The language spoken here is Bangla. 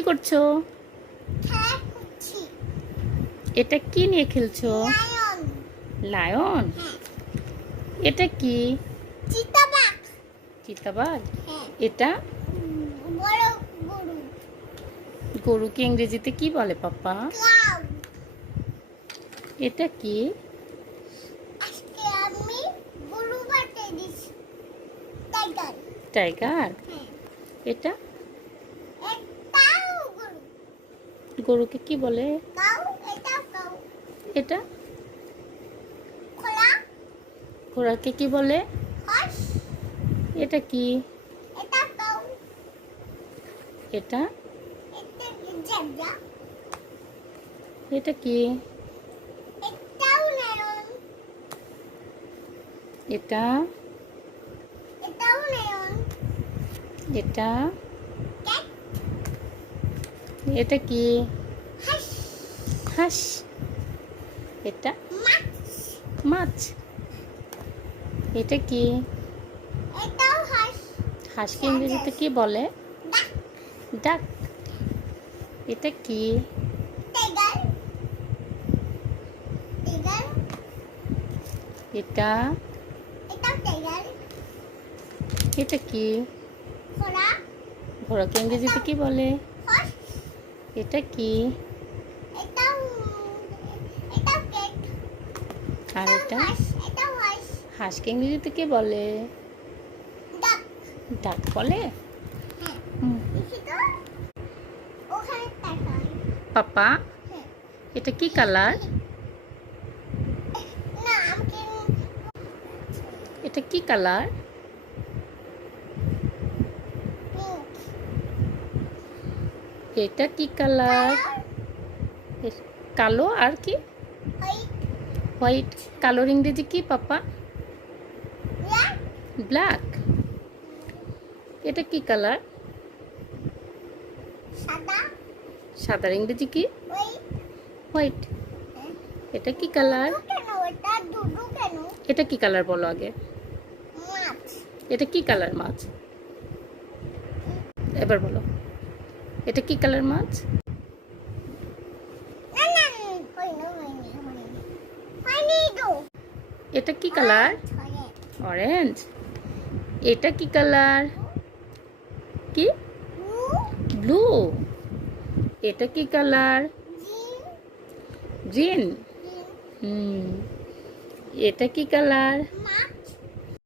কি করছো? খেলা করছি। এটা কি নিয়ে খেলছো? লায়ন। লায়ন? হ্যাঁ। এটা কি? চিতাবাঘ। চিতাবাঘ? হ্যাঁ। এটা বড় গরু। গরুকে ইংরেজিতে কি বলে পাপা? কাউ। এটা কি? আজকে আমি গরু বাটে দিছি। টাইগার। টাইগার? হ্যাঁ। এটা এটাও গরু। গরুকে কি বলে? কাউ। এটাও কাউ। এটা খোলা। ঘোড়াকে কি বলে? হাঁস। এটা কি? এটা কাউ। এটা এটা জেব্রা। এটা কি? এটাও লায়ন। এটা এটাও লায়ন। এটা ক্যাট। এটা কি? হাঁস। হাঁস? এটা মাছ। মাছ? এটা কি? এটাও হাঁস। হাঁসকে ইংরেজিতে কি বলে? ডাক। ডাক? এটা কি? টাইগার। টাইগার। এটা এটাও টাইগার। এটা কি? ঘোড়া। ঘোড়াকে ইংরেজিতে কি বলে? হর্স। এটা কি? এটাও এটাও ক্যাট। আর এটাও এটা হাঁস। এটাও হাঁস। হাঁসকে ইংরেজিতে কি বলে? ডাক। ডাক বলে? হ্যাঁ। হুম। দেখি তো ওখানে তাকাই। পাপা, হ্যাঁ। এটা কি কালার? না আমাকে এটা কি কালার? পিঙ্ক। এটা কি কালার? কালো আর কি? হোয়াইট। হোয়াইট। কালোর ইংরেজি কি পাপা? ব্ল্যাক। ব্ল্যাক। এটা কি কালার? সাদা। সাদার ইংরেজি কি? হোয়াইট। হোয়াইট। এটা কি কালার? দুধু কেন? এটা দুধু কেন? এটা কি কালার বলো আগে? মাছ। এটা কি কালার মাছ? এবার বলো, এটা কি কালার মাছ? না না হয়নি হয়নি হয়নি হয়নি তো। এটা কি কালার? অরেঞ্জ। এটা কি কালার? কি? ব্লু। এটা কি কালার? গ্রিন। হুম। এটা কি কালার? মাছ।